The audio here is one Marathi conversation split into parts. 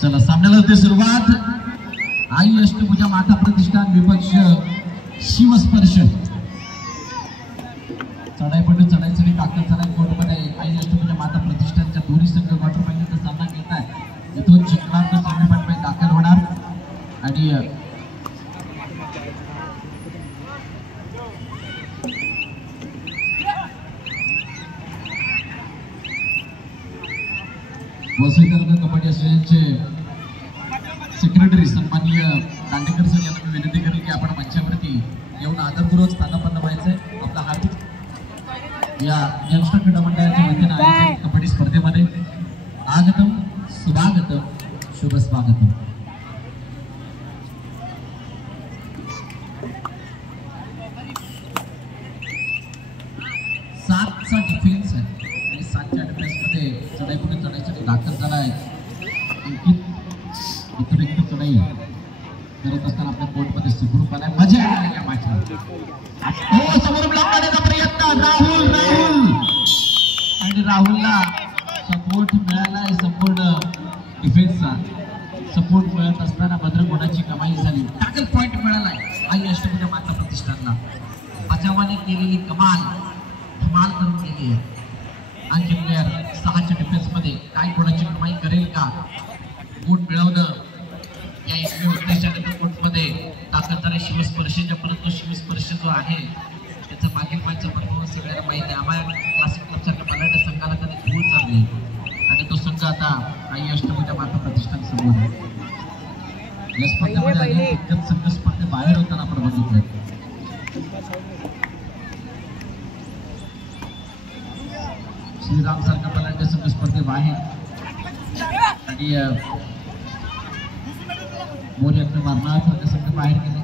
चला सामन्याला होते सुरुवात. आई अष्टभुजा माता प्रतिष्ठान विपक्ष शिवस्पर्श. चढाईपटू चढाईसाठी ताकद चढाई कोर्टमध्ये आई अष्टभुजा माता प्रतिष्ठानच्या दोन्ही संघ क्वार्टर फायनलचा सामना खेळत आहे. इथून जिंकणार तर सेमीफायनलमध्ये दाखल होणार. आणि वसई तालुका कबड्डी असोसिएशनचे सेक्रेटरी सन्माननीय दांडेकर सर यांना मी विनंती करेन की आपण मंचावरती येऊन आदरपूर्वक स्थानापन्न व्हायचंय. आपला हार्दिक या यंगस्टर क्रीडा मंडळाच्या वतीनं आयोजित कबड्डी स्पर्धेमध्ये आगतम सुभागतम शुभ स्वागतम. सातचा डिफेन्स आहे आणि 7च्या डिफेन्समध्ये चढाईपुढे चढाईसाठी दाखल झाला आहे. अतिरिक्त चढाई करत असताना आपल्या कोर्टमध्ये सुखरूप आलाय. मजा आली या मॅचला. हो समोर लावण्याचा प्रयत्न राहुल आणि राहुलला सपोर्ट मिळालाय. संपूर्ण डिफेन्सचा सपोर्ट मिळत असताना भद्रकोटाची कमाई झाली. टॅकल पॉइंट मिळालाय आई अष्टभुजा माता प्रतिष्ठानला. बचावाने केलेली कमाल धमाल करून केली आहे. आणखी प्लेअर 6च्या डिफेन्समध्ये काय कोणाची कमाई करेल का? गुण मिळवणं या एकमेव उद्देशाने कोर्टमध्ये दाखल झाले शिवस्पर्शच्या. परंतु शिवस्पर्श जो आहे त्याचा मागील मॅचचा परफॉर्मन्स सगळ्यांना माहिती आहे. आम्हाला क्लासिक क्लबसारख्या मराठी संघाला कधी धूळ चालली आणि तो संघ आता आई अष्टभुजा माता प्रतिष्ठान समोर आहे. या स्पर्धेमध्ये अनेक संघ स्पर्धेबाहेर होताना आपण बघितलं. श्रीराम सारखा बलाढ्य संघ स्पर्धेबाहेर आणि मोर्याकडे मारणार सारखे संघ बाहेर गेले.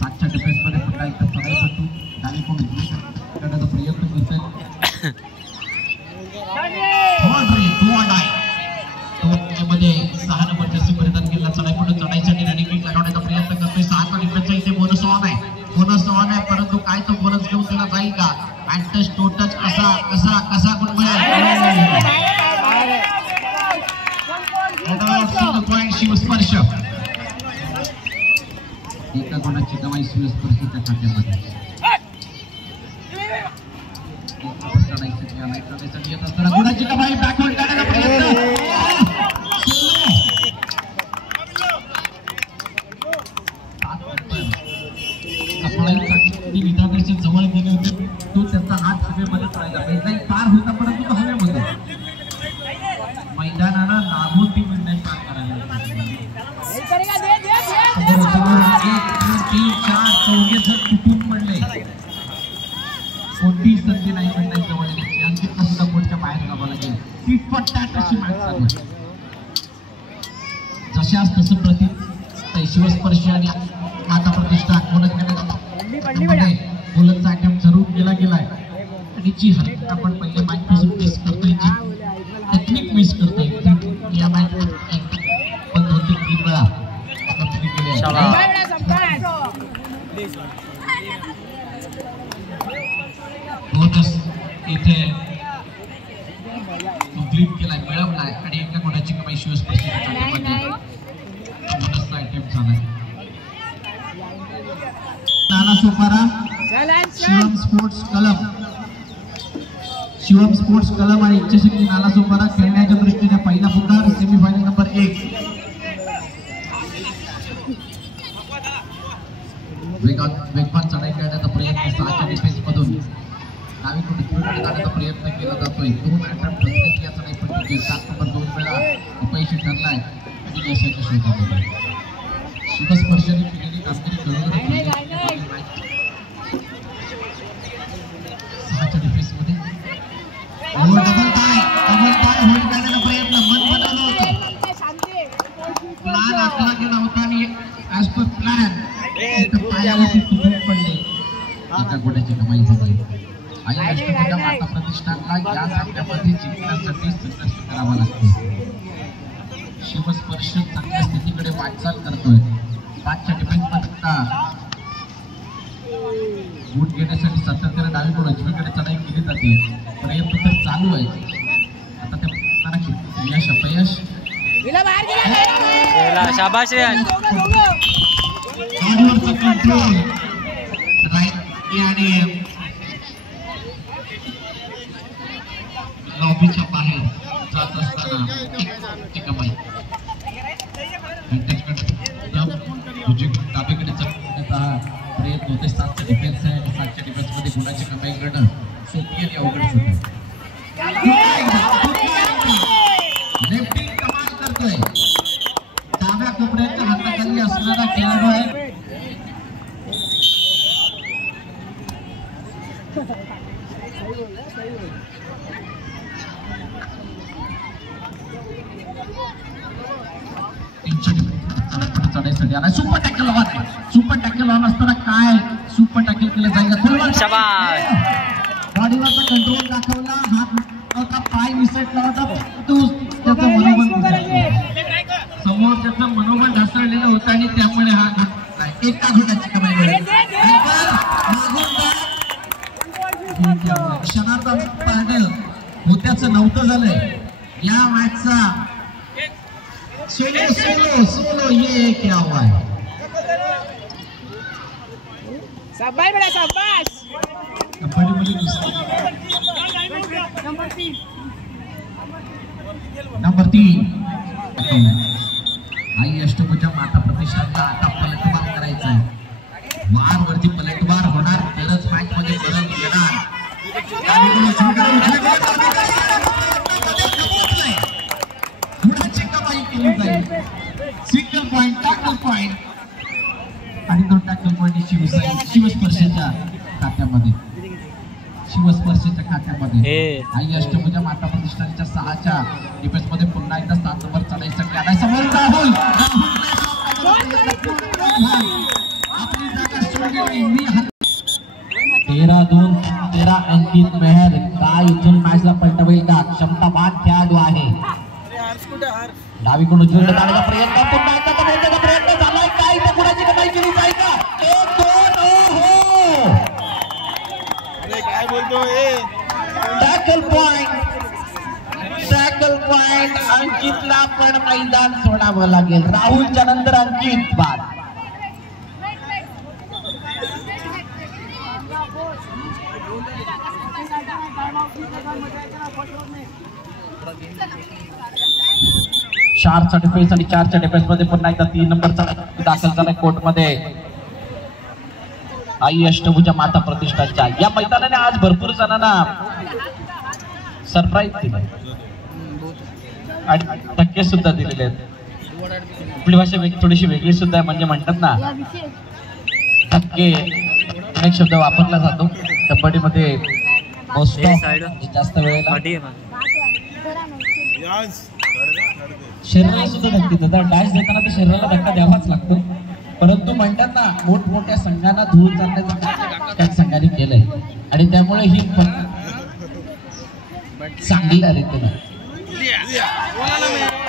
7च्या डिफेन्समध्ये पुन्हा एकदा चढाईपटू डावी कोण करण्याचा प्रयत्न करतोय. मध्ये 6 नंबर जर्सी परिधान केला. चढाईपटू चढाईसाठी रनिंग किक लगावण्याचा प्रयत्न करतोय. 6चा डिफेन्सचा इथे बोनस ऑन आहे परंतु काय तो बोनस घेऊन त्याला जाईल का? टच टू टच कसा गुण मिळेल? पॉइंट शिवस्पर्श. एका गुणाची कमाई शिवस्पर्शच्या खात्यामध्ये. चढाईसाठी येत असताना गुणाची कमाई बॅकवर्ड काढण्याचा प्रयत्न. विधानाच्या जवळ गेले होते. तो त्याचा हात हवेमध्ये पडायचा. बेसलाईन पार होता परंतु तो हवेमध्ये. मैदानाला लागून ती बेसलाईन पार करायला 1, 2, 3, 4 चौघे जण तुटून पडले. कोणतीही संधी नाही बेसलाईन जवळ येण्याची. अंकितला सुद्धा कोणत्या बाहेर गावाला गेली. टिटपट अशी मॅच चालू. जशाच तसं प्रति शिवस्पर्श आणि माता प्रतिष्ठा कोणच बोलतचा अटेम्प्ट जरूर गेलाय आणि जी हरकत आपण पहिले मॅच पासून मिस करतोय, जी टेक्निक मिस करतोय या मॅच पण 2-3 वेळा इथे कंप्लीट केलाय, मिळवलाय आणि एका गुणाची कमाई शिवस्पर्शच्या अटेम्प्ट झालाय. नालासोपारा शिवम स्पोर्ट्स क्लब आणि इच्छाशक्ती नालासोपारा खेळण्याच्या दृष्टीने पहिला पुकार सेमीफायनल नंबर 1. वेगवान चढाई करण्याचा प्रयत्न 6च्या डिफेन्स मधून डावीकडे जाण्याचा प्रयत्न केला जातोय. 2 अटेम्प्ट प्रत्येक या चढाईपट्टीचे 7 नंबर 2 वेळा अपयशी ठरलाय आणि यशाच्या शोधामध्ये शिवस्पर्शाने केलेली कामगिरी करून 6च्या डिफेन्स मध्ये डबल टाय होल्ड करण्याचा प्रयत्न मन बनवलं होतं. प्लॅन आखला गेला होता आणि ऍज पर प्लॅन पायावरती तुटून पडले. एका गुणाची कमाई झाली. आई अष्टभुजा माता प्रतिष्ठानला या सामन्यामध्ये जिंकण्यासाठी संघर्ष करावा लागतो. शिवस्पर्श चांगल्या स्थितीकडे वाटचाल करतोय. 5च्या डिफेन्स मध्ये बूट घेण्यासाठी सातत्याने डावीकडून उजवीकडे चढाई केली जाते. प्रयत्न तर चालू आहे. आता त्या यश अपयश शाबाश गाडीवरचा कंट्रोल राईट आणि लॉबीच्या बाहेर जात असताना कमाई डावीकडे चढण्याचा प्रयत्न होते. 7चा डिफेन्स आहे आणि 7च्या डिफेन्स मध्ये गुणाची कमाई करणं सोपी आणि अवघड सुद्धा. लेफ्टिंग कमाल करतोय. डाव्या कोपऱ्याच्या हाताखाली असणारा खेळाडू आहे. चढायसाठी आला. सुपर टॅकल ऑन आहे. सुपर टॅकल ऑन असताना काय सुपर टॅकल केलं जाईल. गाडीवरचा कंट्रोल दाखवला. हात होता, पाय विसटला होता. त्याचं मनोबल समोर त्याचं मनोबल ढासळलेलं होतं आणि त्यामुळे हा एका घोटाची कमाई क्षणार्थ पारडं होत्याचं नव्हतं झालंय. या मॅचचा सोलो सोलो सोलो ये क्या हुआ है. शाबाश बेटा शाबाश. कबड्डीमध्ये नंबर 3 आई अष्टभुजा माता प्रतिष्ठानला आता पलटवार करायचा आहे. वार वरती पलटवार होणार तरच मॅच मध्ये बदल येणार. गुणाची कमाई केली जाईल. सिंगल पॉइंट टॅकल पॉइंट आणि तो टॅकल पॉइंट शिवस्पर्शेच्या खात्यामध्ये. शिवस्पर्शेच्या खात्यामध्ये आई अष्टभुजा माता प्रतिष्ठानच्या 6च्या डिफेन्स मध्ये पुन्हा एकदा 7 नंबर चढायसाठी आलाय. समोर राहुल आपली जागा सोडली. 13-2 अंकित मेहर काय इथून मॅचला पलटवेल का. क्षमतावान खेळाडू आहे. डावीकडून उजवीकडे जाण्याचा प्रयत्न पुन्हा एकदा प्रयत्न झालाय. काय इथं कुणाची कमाई केली जाईल का. 1-2 काय बोलतोय. टॅकल पॉइंट अंकितला पण मैदान सोडावं लागेल. राहुलच्या नंतर अंकित बाद. चारचा डिफेन्स आणि 4च्या डिफेन्स मध्ये पुन्हा एकदा 3 नंबरचा दाखल झालाय कोर्ट मध्ये. आई अष्टभुजा माता प्रतिष्ठानच्या या मैदानाने आज भरपूर जणांना सरप्राईज दिले आणि धक्के सुद्धा दिलेले आहेत. आपली भाषा थोडीशी वेगळी सुद्धा आहे. म्हणजे म्हणतात ना धक्के अनेक शब्द वापरला जातो कबड्डीमध्ये. जास्त वेळेला शरीराला सुद्धा धक्के देतात. डॅश देताना तर शरीराला धक्का द्यावाच लागतो. परंतु म्हणतात ना मोठमोठ्या संघांना धूळ चालण्याचं त्या संघाने केलंय आणि त्यामुळे ही चांगली रीतीनं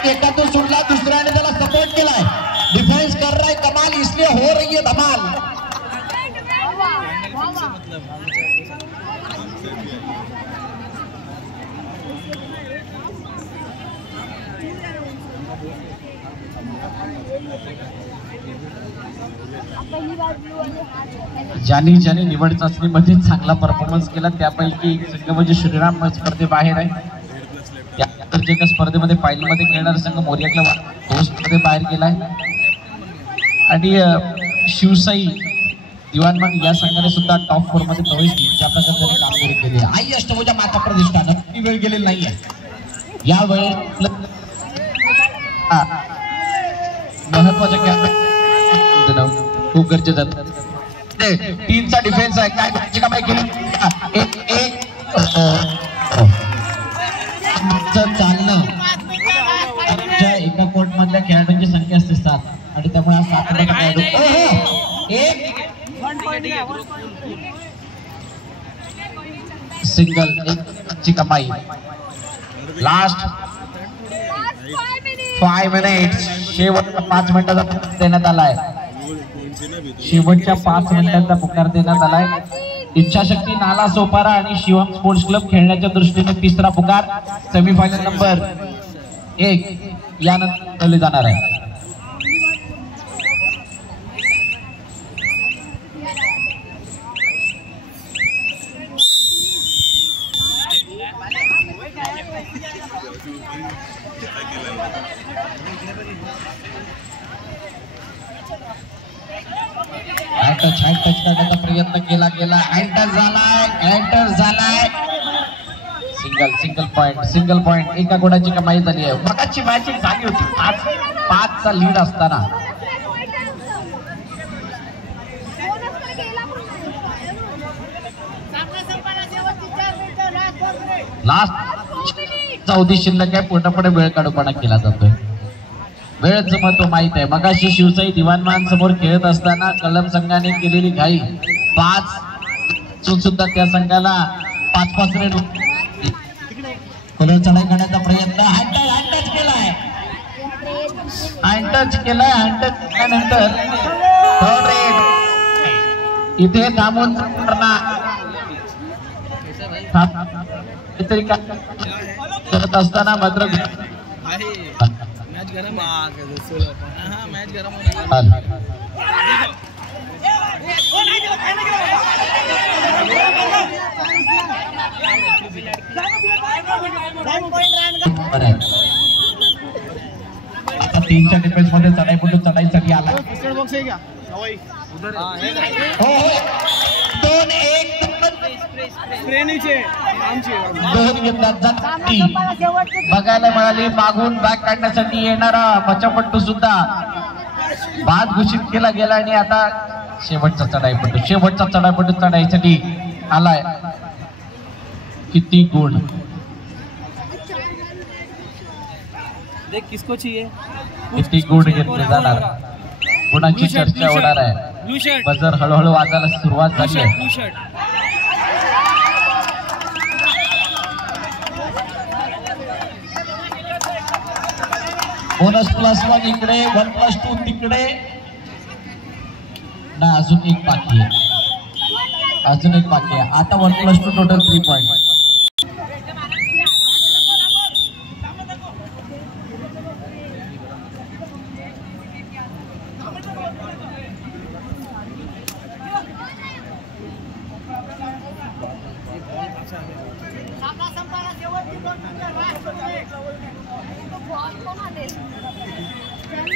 एका तो सोडला. दुसऱ्याने त्याला सपोर्ट केलाय. डिफेन्स कर रहा है कमाल. इसलिए हो रही है धमाल. ज्याने निवड चाचणीमध्ये चांगला परफॉर्मन्स केला त्यापैकी एक संघ म्हणजे श्रीराम स्पर्धेबाहेर आहे. या दर्जेच्या स्पर्धेमध्ये फायनलमध्ये खेळणारा संघ मोरिया क्लब होस्टमध्ये बाहेर गेलाय आणि शिवसाई दिवाणमाग या संघाने सुद्धा टॉप 4 मध्ये प्रवेश ज्या प्रकारे कामगिरी केली आहे. आई अष्टभुजा माता प्रतिष्ठान ती वेळ गेलेली नाहीये. यावेळी महत्वाच्या खूप गरजेचं 3चा डिफेन्स आहे. काय कमाई केली. चालणं एका कोर्ट मधल्या खेळाडूंची संख्या असते 7 आणि त्यामुळे 7 खेळाडू सिंगल 1ची कमाई. Last 5 minutes. शेवटच्या 5 मिनिटाचा देण्यात आलाय. शेवटच्या 5 मिनिटांचा पुकार देण्यात आलाय. इच्छाशक्ती नाला सोपारा आणि शिवम स्पोर्ट्स क्लब खेळण्याच्या दृष्टीने 3रा पुकार. सेमीफायनल नंबर 1 यानंतर जाणार आहे. टच करण्याचा प्रयत्न केला गेला. एंटर झालाय. सिंगल पॉइंट एका गुणाची कमाई झाली आहे. मगाची मॅच झाली होती 5चा लीड असताना. लास्ट 14 शिल्लक आहे. पूर्णपणे वेळ काढूपणा केला जातोय. वेळेचं महत्व माहित आहे. मगाशी शिवसाई दिवाणमान समोर खेळत असताना कलम संघाने केलेली घाई 5 सुद्धा त्या संघाला 5 रेट चढाई करण्याचा प्रयत्न. हँडटच केलाय. हँडटच केल्यानंतर थर्ड रेट इथे थांबून काहीतरी करत असताना मात्र आता 3च्या डिफेन्स मध्ये चढाईसाठी आला. हो 2-1 बघायला मिळाली. मागून बॅक काढण्यासाठी येणारा बचावपट्टू सुद्धा बाद घोषित केला गेला आणि आता शेवटचा चढाईपट्टू चढाईसाठी आलाय. किती गुण किसको चाहिए? किती गुण घेतले जाणार. गुणांची चर्चा होणार आहे. बजर हळूहळू वाजायला सुरुवात झाली आहे. बोनस +1 इकडे 1+2 तिकडे. ना अजून एक बाकी आहे. आता 1+2 टोटल 3 पॉइंट.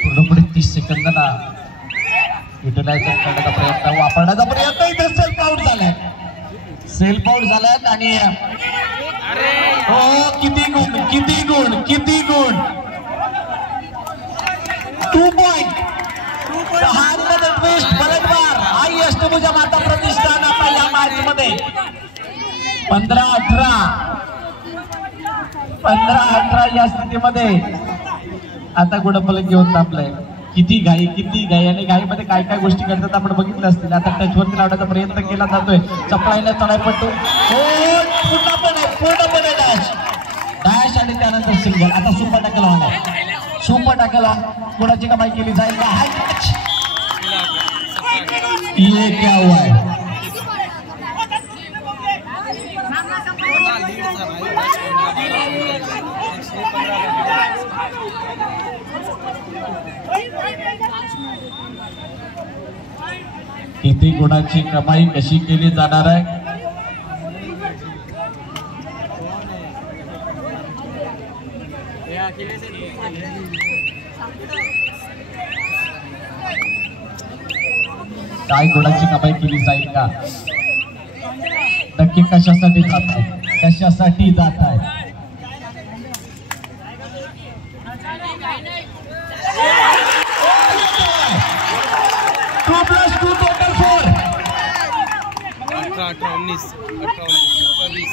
पूर्णपणे 30 सेकंदांना युटिलाइज करण्याचा प्रयत्न वापरण्याचा प्रयत्न. इथे सेल्फ आउट झाल्यात आणि हो किती गुण 2 पॉइंट. आई अष्टभुजा माता प्रतिष्ठान आता या मॅच मध्ये 15-18 या स्थितीमध्ये आता गुणफलक घेऊन तापलंय. किती घाई आणि घाईमध्ये काय गोष्टी करतात आपण बघितलं असतील. आता टचवरती लावण्याचा प्रयत्न केला जातोय. चपळाईला चढाईपट्टू पूर्णपणे डॅश आणि त्यानंतर सिंगल. आता सुपर टाकला कोणाची कमाई केली जाईल का? ये क्या हुआ है? किती गुणाची कमाई कशी केली जाणार आहे? काय गुणाची कमाई केली जाईल का? नक्की कशासाठी जात आहे? 2+2 टोटल 4. 18, 19, 20.